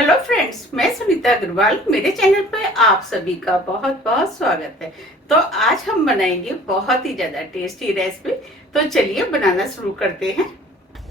Hello friends, मैं सुनीता अग्रवाल। मेरे channel पे आप सभी का बहुत बहुत स्वागत है। तो आज हम बनाएंगे बहुत ही ज्यादा टेस्टी रेसिपी। तो चलिए बनाना शुरू करते हैं।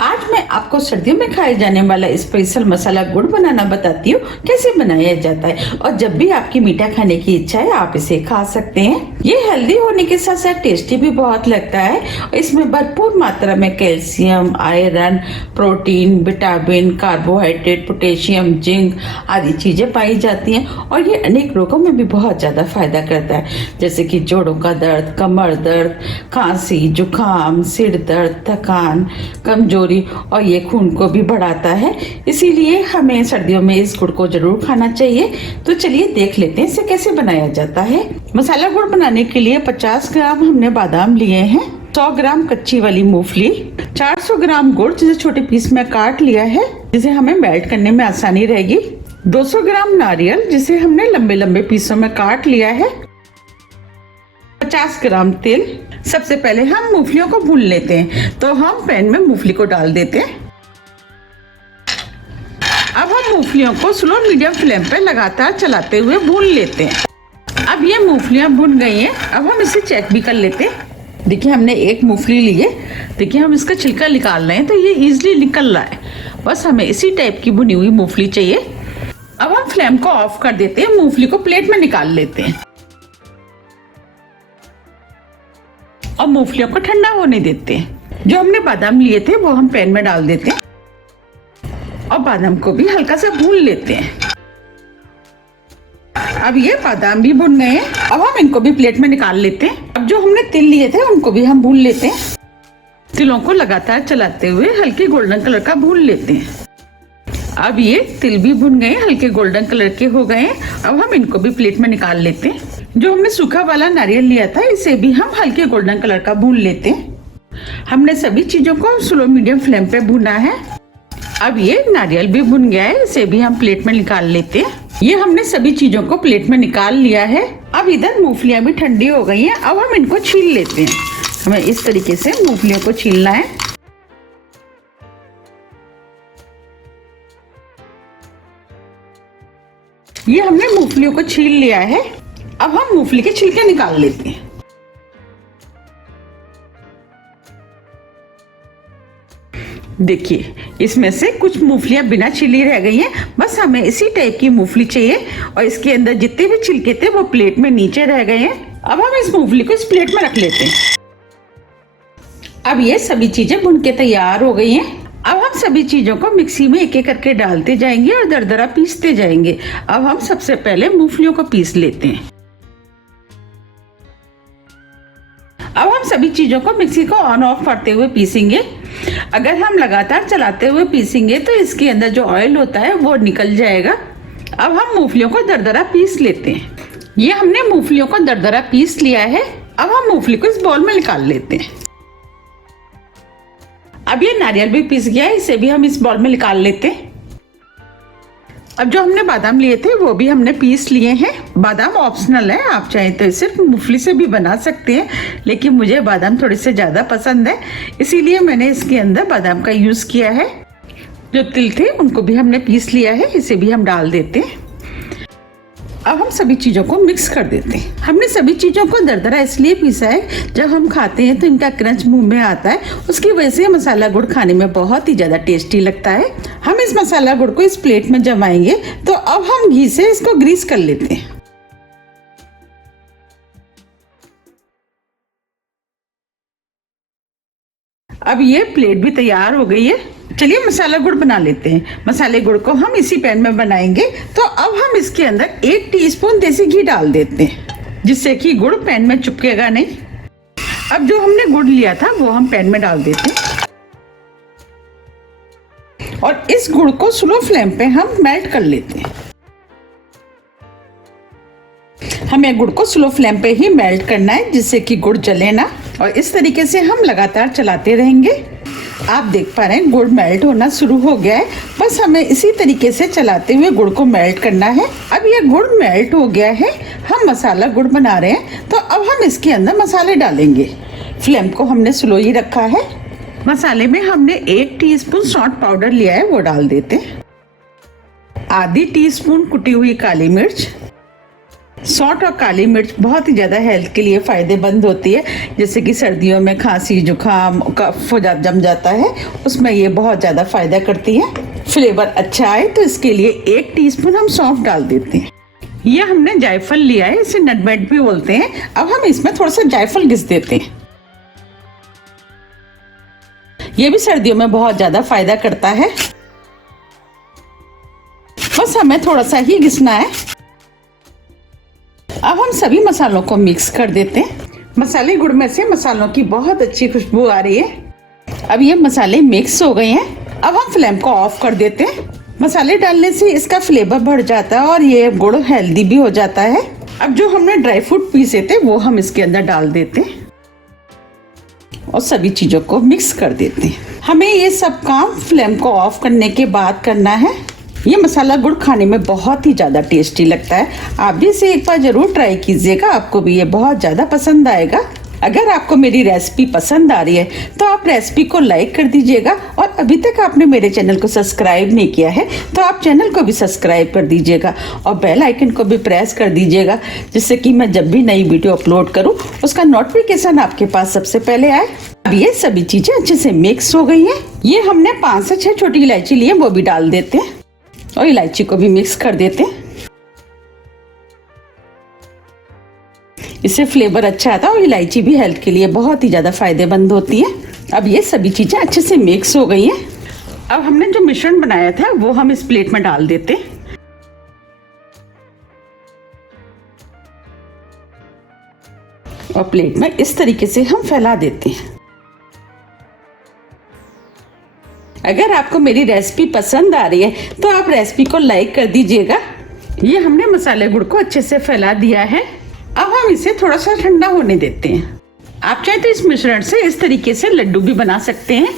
आज मैं आपको सर्दियों में खाए जाने वाला स्पेशल मसाला गुड़ बनाना बताती हूँ कैसे बनाया जाता है। और जब भी आपकी मीठा खाने की इच्छा है आप इसे खा सकते हैं। ये हेल्दी होने के साथ साथ टेस्टी भी बहुत लगता है। इसमें भरपूर मात्रा में calcium, iron, protein, vitamin, carbohydrate, potassium, zinc आदि चीजें पाई जाती हैं। और ये अनेक रोगों में भी बहुत ज्यादा फायदा करता है, जैसे कि जोड़ों का दर्द, कमर दर्द, खांसी, जुकाम, सिर दर्द, थकान, कमजोरी और ये खून को भी बढ़ाता है। इसीलिए हमें सर्दियों में इस गुड़ को जरूर खाना चाहिए। तो चलिए देख लेते हैं इसे कैसे बनाया जाता है। मसाला गुड़ बनाने के लिए 50 ग्राम हमने बादाम लिए हैं, 100 ग्राम कच्ची वाली मूंगफली, 400 ग्राम गुड़ जिसे छोटे पीस में काट लिया है, जिसे हमें मेल्ट करने में आसानी रहेगी, 200 ग्राम नारियल जिसे हमने लंबे लंबे पीसों में काट लिया है, 50 ग्राम तेल। सबसे पहले हम मूंगफलियों को भून लेते हैं। तो हम पैन में मूंगफली को डाल देते हैं। अब हम मूंगफलियों को स्लो मीडियम फ्लेम पे लगातार चलाते हुए भून लेते हैं। अब ये मूंगफलियां भुन गई हैं। अब हम इसे चेक भी कर लेते हैं। देखिए हमने एक मूंगफली ली है। देखिए हम इसका छिलका निकाल रहे हैं तो ये इजीली निकल रहा है। बस हमें इसी टाइप की भुनी हुई मूंगफली चाहिए। अब हम फ्लेम को ऑफ कर देते हैं, मूंगफली को प्लेट में निकाल लेते हैं और मूंगफलियों को ठंडा होने देते हैं। जो हमने बादाम लिए थे वो हम पैन में डाल देते हैं और बादाम को भी हल्का सा भून लेते हैं। अब ये बादाम भी भुन गए हैं। अब हम इनको भी प्लेट में निकाल लेते हैं। अब जो हमने तिल लिए थे उनको भी हम भून लेते हैं। तिलों को लगातार चलाते हुए हल्के गोल्डन कलर का भून लेते हैं। अब ये तिल भी भुन गए, हल्के गोल्डन कलर के हो गए हैं। अब हम इनको भी प्लेट में निकाल लेते हैं। जो हमने सूखा वाला नारियल लिया था इसे भी हम हल्के गोल्डन कलर का भून लेते हैं। हमने सभी चीजों को स्लो मीडियम फ्लेम पे भुना है। अब ये नारियल भी भुन गया है, इसे भी हम प्लेट में निकाल लेते हैं। ये हमने सभी चीजों को प्लेट में निकाल लिया है। अब इधर मूंगफलियां भी ठंडी हो गई हैं। अब हम इनको छील लेते हैं। हमें इस तरीके से मूंगफलियों को छीलना है। ये हमने मूंगफलियों को छील लिया है। अब हम मूंगफली के छिलके निकाल लेते हैं। देखिए इसमें से कुछ मूंगफलियां बिना छिली रह गई हैं। बस हमें इसी टाइप की मूंगफली चाहिए और इसके अंदर जितने भी छिलके थे वो प्लेट में नीचे रह गए हैं। अब हम इस मूंगफली को इस प्लेट में रख लेते हैं। अब ये सभी चीजें भुन के तैयार हो गई हैं। अब हम सभी चीजों को मिक्सी में एक एक करके डालते जाएंगे और दरदरा पीसते जाएंगे। अब हम सबसे पहले मूंगफलियों को पीस लेते हैं। अब हम सभी चीजों को मिक्सी को ऑन ऑफ करते हुए पीसेंगे। अगर हम लगातार चलाते हुए पीसेंगे तो इसके अंदर जो ऑयल होता है वो निकल जाएगा। अब हम मूंगफलियों को दरदरा पीस लेते हैं। ये हमने मूंगफलियों को दरदरा पीस लिया है। अब हम मूंगफली को इस बाउल में निकाल लेते हैं। अब ये नारियल भी पीस गया है, इसे भी हम इस बाउल में निकाल लेते हैं। अब जो हमने बादाम लिए थे वो भी हमने पीस लिए हैं। बादाम ऑप्शनल है, आप चाहें तो सिर्फ मूंगफली से भी बना सकते हैं, लेकिन मुझे बादाम थोड़े से ज़्यादा पसंद है, इसीलिए मैंने इसके अंदर बादाम का यूज़ किया है। जो तिल थे उनको भी हमने पीस लिया है, इसे भी हम डाल देते हैं। अब हम सभी चीज़ों को मिक्स कर देते हैं। हमने सभी चीज़ों को दरदरा इसलिए पीसा है, जब हम खाते हैं तो इनका क्रंच मुंह में आता है, उसकी वजह से मसाला गुड़ खाने में बहुत ही ज़्यादा टेस्टी लगता है। हम इस मसाला गुड़ को इस प्लेट में जमाएंगे। तो अब हम घी से इसको ग्रीस कर लेते हैं। अब ये प्लेट भी तैयार हो गई है। चलिए मसाला गुड़ बना लेते हैं। मसाले गुड़ को हम इसी पैन में बनाएंगे। तो अब हम इसके अंदर 1 टीस्पून देसी घी डाल देते हैं, जिससे कि गुड़ पैन में चिपकेगा नहीं। अब जो हमने गुड़ लिया था वो हम पैन में डाल देते हैं और इस गुड़ को स्लो फ्लेम पे हम मेल्ट कर लेते हैं। हमें गुड़ को स्लो फ्लेम पे ही मेल्ट करना है, जिससे कि गुड़ जले ना। और इस तरीके से हम लगातार चलाते रहेंगे। आप देख पा रहे हैं गुड़ मेल्ट होना शुरू हो गया है। बस हमें इसी तरीके से चलाते हुए गुड़ को मेल्ट करना है। अब ये गुड़ मेल्ट हो गया है। हम मसाला गुड़ बना रहे हैं, तो अब हम इसके अंदर मसाले डालेंगे। फ्लेम को हमने स्लो ही रखा है। मसाले में हमने 1 टीस्पून सौंठ पाउडर लिया है, वो डाल देते हैं। आधी टीस्पून कुटी हुई काली मिर्च। सौंठ और काली मिर्च बहुत ही ज़्यादा हेल्थ के लिए फ़ायदेमंद होती है, जैसे कि सर्दियों में खांसी जुकाम कफ जम जाता है, उसमें ये बहुत ज़्यादा फ़ायदा करती है। फ्लेवर अच्छा आए तो इसके लिए 1 टीस्पून हम सौंफ डाल देते हैं। ये हमने जायफल लिया है, इसे नटमेग भी बोलते हैं। अब हम इसमें थोड़ा सा जायफल घिस देते हैं। ये भी सर्दियों में बहुत ज़्यादा फायदा करता है। बस हमें थोड़ा सा ही घिसना है। अब हम सभी मसालों को मिक्स कर देते हैं। मसाले गुड़ में से मसालों की बहुत अच्छी खुशबू आ रही है। अब ये मसाले मिक्स हो गए हैं। अब हम फ्लेम को ऑफ कर देते हैं। मसाले डालने से इसका फ्लेवर बढ़ जाता है और ये गुड़ हेल्दी भी हो जाता है। अब जो हमने ड्राई फ्रूट पीसे थे वो हम इसके अंदर डाल देते हैं और सभी चीज़ों को मिक्स कर देते हैं। हमें ये सब काम फ्लेम को ऑफ करने के बाद करना है। ये मसाला गुड़ खाने में बहुत ही ज़्यादा टेस्टी लगता है। आप भी इसे एक बार ज़रूर ट्राई कीजिएगा, आपको भी ये बहुत ज़्यादा पसंद आएगा। अगर आपको मेरी रेसिपी पसंद आ रही है तो आप रेसिपी को लाइक कर दीजिएगा, और अभी तक आपने मेरे चैनल को सब्सक्राइब नहीं किया है तो आप चैनल को भी सब्सक्राइब कर दीजिएगा और बेल आइकन को भी प्रेस कर दीजिएगा, जिससे कि मैं जब भी नई वीडियो अपलोड करूं उसका नोटिफिकेशन आपके पास सबसे पहले आए। अब ये सभी चीज़ें अच्छे से मिक्स हो गई हैं। ये हमने 5 से 6 छोटी इलायची लिए, वो भी डाल देते हैं और इलायची को भी मिक्स कर देते हैं। इससे फ्लेवर अच्छा आता है और इलायची भी हेल्थ के लिए बहुत ही ज़्यादा फायदेमंद होती है। अब ये सभी चीज़ें अच्छे से मिक्स हो गई हैं। अब हमने जो मिश्रण बनाया था वो हम इस प्लेट में डाल देते हैं और प्लेट में इस तरीके से हम फैला देते हैं। अगर आपको मेरी रेसिपी पसंद आ रही है तो आप रेसिपी को लाइक कर दीजिएगा। ये हमने मसाले गुड़ को अच्छे से फैला दिया है। अब हम इसे थोड़ा सा ठंडा होने देते हैं। आप चाहे तो इस मिश्रण से इस तरीके से लड्डू भी बना सकते हैं।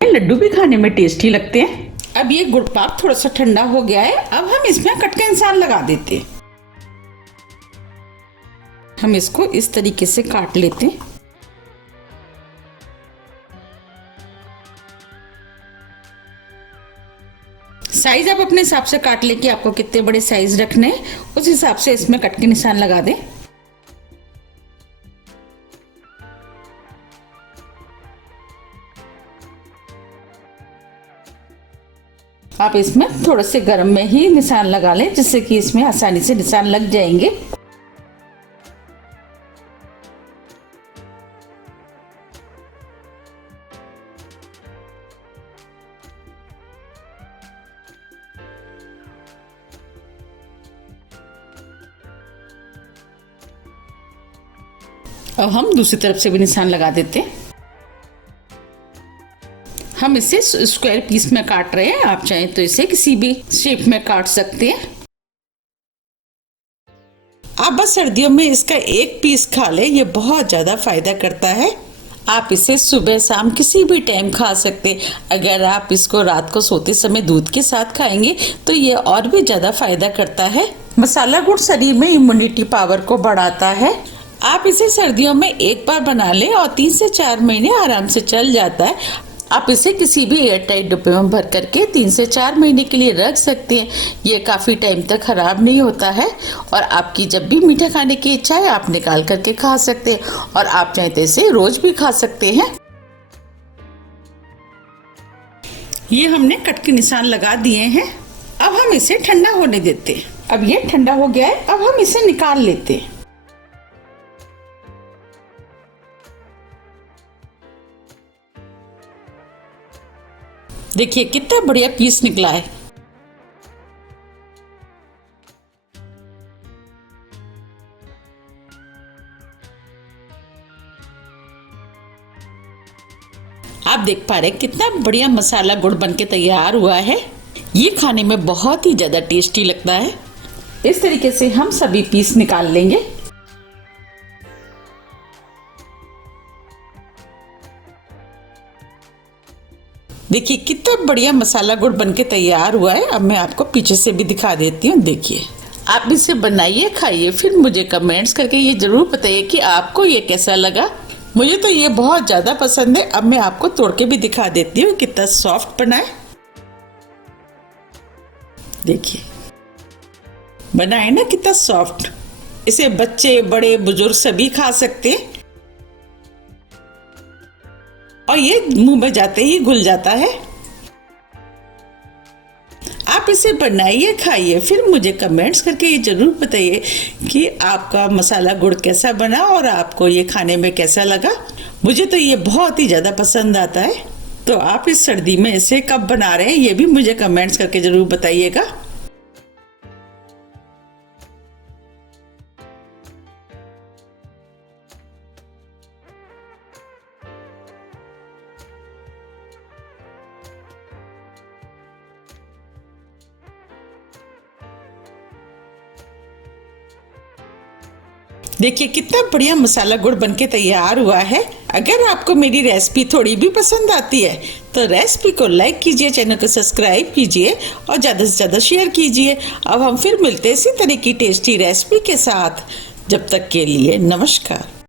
लड्डू भी खाने में टेस्टी लगते हैं। अब ये गुड़ पाक थोड़ा सा ठंडा हो गया है। अब हम इसमें कट का इंसान लगा देते हैं। हम इसको इस तरीके से काट लेते हैं। साइज आप अपने हिसाब से काट लें कि आपको कितने बड़े साइज रखने हैं, उस हिसाब से इसमें कट के निशान लगा दें। आप इसमें थोड़े से गर्म में ही निशान लगा लें, जिससे कि इसमें आसानी से निशान लग जाएंगे। अब हम दूसरी तरफ से भी निशान लगा देते हैं। हम इसे स्क्वायर पीस में काट रहे हैं। आप चाहें तो इसे किसी भी शेप में काट सकते हैं। आप बस सर्दियों में इसका एक पीस खा लें, ये बहुत ज़्यादा फायदा करता है। आप इसे सुबह शाम किसी भी टाइम खा सकते हैं। अगर आप इसको रात को सोते समय दूध के साथ खाएंगे तो ये और भी ज़्यादा फायदा करता है। मसाला गुड़ शरीर में इम्यूनिटी पावर को बढ़ाता है। आप इसे सर्दियों में एक बार बना लें और 3 से 4 महीने आराम से चल जाता है। आप इसे किसी भी एयरटाइट डिब्बे में भर करके 3 से 4 महीने के लिए रख सकते हैं। ये काफ़ी टाइम तक खराब नहीं होता है और आपकी जब भी मीठा खाने की इच्छा है आप निकाल करके खा सकते हैं, और आप चाहें तो इसे रोज भी खा सकते हैं। ये हमने कट के निशान लगा दिए हैं। अब हम इसे ठंडा होने देते हैं। अब ये ठंडा हो गया है। अब हम इसे निकाल लेते हैं। देखिए कितना बढ़िया पीस निकला है। आप देख पा रहे हैं कितना बढ़िया मसाला गुड़ बनके तैयार हुआ है। ये खाने में बहुत ही ज्यादा टेस्टी लगता है। इस तरीके से हम सभी पीस निकाल लेंगे। देखिए कितना बढ़िया मसाला गुड़ बनके तैयार हुआ है। अब मैं आपको पीछे से भी दिखा देती हूँ। देखिए आप इसे बनाइए, खाइए, फिर मुझे कमेंट्स करके ये जरूर बताइए कि आपको ये कैसा लगा। मुझे तो ये बहुत ज़्यादा पसंद है। अब मैं आपको तोड़ के भी दिखा देती हूँ कितना सॉफ्ट बना है। देखिए बना है ना कितना सॉफ्ट। इसे बच्चे बड़े बुजुर्ग सभी खा सकते हैं और ये मुंह में जाते ही घुल जाता है। आप इसे बनाइए, खाइए, फिर मुझे कमेंट्स करके ये जरूर बताइए कि आपका मसाला गुड़ कैसा बना और आपको ये खाने में कैसा लगा। मुझे तो ये बहुत ही ज़्यादा पसंद आता है। तो आप इस सर्दी में इसे कब बना रहे हैं ये भी मुझे कमेंट्स करके जरूर बताइएगा। देखिए कितना बढ़िया मसाला गुड़ बनके तैयार हुआ है। अगर आपको मेरी रेसिपी थोड़ी भी पसंद आती है तो रेसिपी को लाइक कीजिए, चैनल को सब्सक्राइब कीजिए और ज़्यादा से ज़्यादा शेयर कीजिए। अब हम फिर मिलते हैं इसी तरह की टेस्टी रेसिपी के साथ। जब तक के लिए नमस्कार।